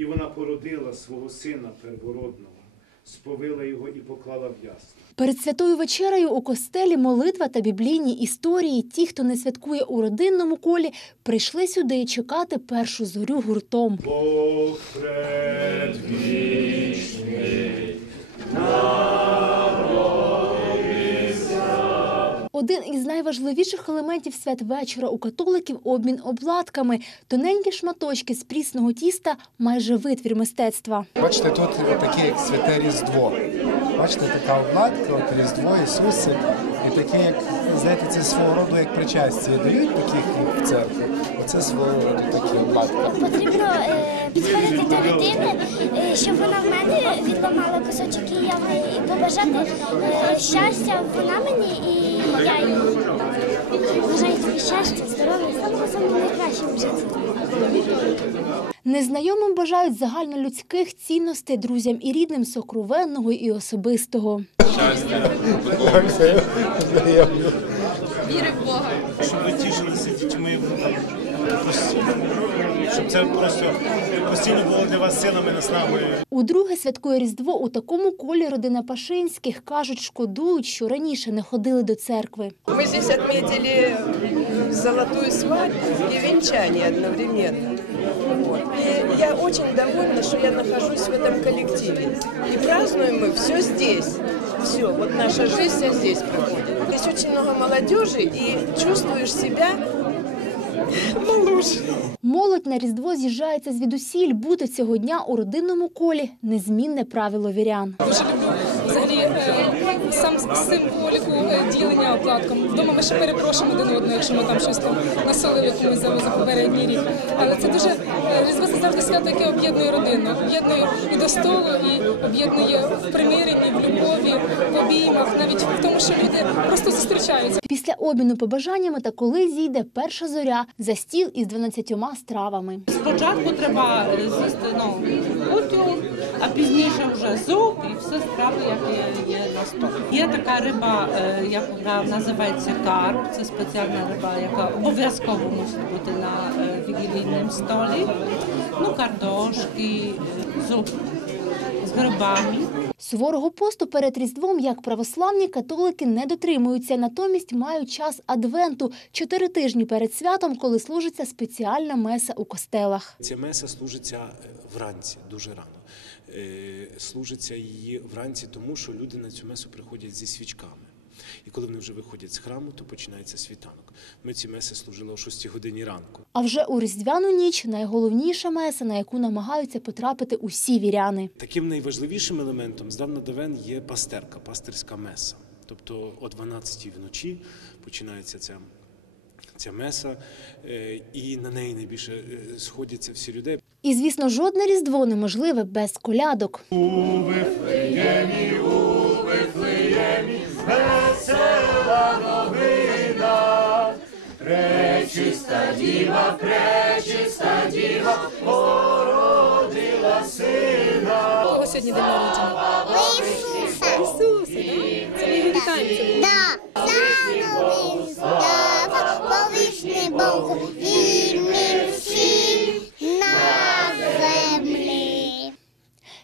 І вона породила свого сина первородного, сповила його і поклала в ясно. Перед святою вечерею у костелі молитва та біблійні історії. Ті, хто не святкує у родинному колі, прийшли сюди чекати першу зорю гуртом. Бог предвічний, Один із найважливіших елементів святвечора у католиків обмін обладками. Тоненькі шматочки з прісного тіста майже витвір мистецтва. Бачите, тут таке як святе Різдво. Бачите, така обладка, от Різдво, Ісуси, і таке, як знаєте, це свого роду як причастя. Дають таких в церкву. Оце свого роду такі обладка. Потрібно е, підходити до людини, е, щоб вона в мене відламала кусочок і я і побажати е, щастя вона мені і я їй. Бажаю тобі щастя, здоров'я, самого самого найкращого в житті. Незнайомим бажають загальнолюдських цінностей друзям і рідним сокровенного і особистого. Віри в Бога. щоб ви тішилися дітьми, щоб це просто постійно було для вас силами наснагою. Удруге святкує Різдво у такому колі родина Пашинських. Кажуть, шкодують, що раніше не ходили до церкви. Мы здесь отметили золотую свадьбу и венчание одновременно. Вот. И я очень довольна, что я нахожусь в этом коллективе. И празднуем мы все здесь. Все, вот наша жизнь вся здесь проходит. Здесь очень много молодежи, и чувствуешь себя моложе. Молодь на Різдво з'їжджається звідусіль. Бути цього дня у родинному колі незмінне правило вірян. Дуже люблю взагалі е, сам символіку е, ділення оплатком. Вдома ми ще перепрошуємо один одного, якщо ми там щось там насолили комусь за, за попередній рік. Але це дуже е, різдво це завжди свято, яке об'єднує родину, об'єднує і до столу, і об'єднує в примиренні, в любові, в обіймах, навіть в тому, що люди просто зустрічаються. Після обміну побажаннями та коли зійде перша зоря за стіл із 12 стравами. Спочатку треба е, з'їсти ну, а пізніше вже зуб і все страви, які є на столі. Є така риба, е, яка називається карп. Це спеціальна риба, яка обов'язково мусить бути на е, вігілійному столі. Ну, картошки, е, зуб грибами. Суворого посту перед Різдвом, як православні католики, не дотримуються. Натомість мають час адвенту – чотири тижні перед святом, коли служиться спеціальна меса у костелах. Ця меса служиться е, вранці, дуже рано. Е, Служиться її вранці, тому що люди на цю месу приходять зі свічками. І коли вони вже виходять з храму, то починається світанок. Ми ці меси служили о 6 годині ранку. А вже у Різдвяну ніч – найголовніша меса, на яку намагаються потрапити усі віряни. Таким найважливішим елементом здавна давен є пастерка, пастирська меса. Тобто о 12 вночі починається ця, ця меса, е, і на неї найбільше е, сходяться всі люди. І, звісно, жодне Різдво неможливе без колядок. Кого сьогодні день народження? Ісуса, да? Це ми його вітаємо. Да, слава, на землі.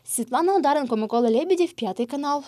Світлана Одаренко, Микола Лебедєв, П'ятий канал.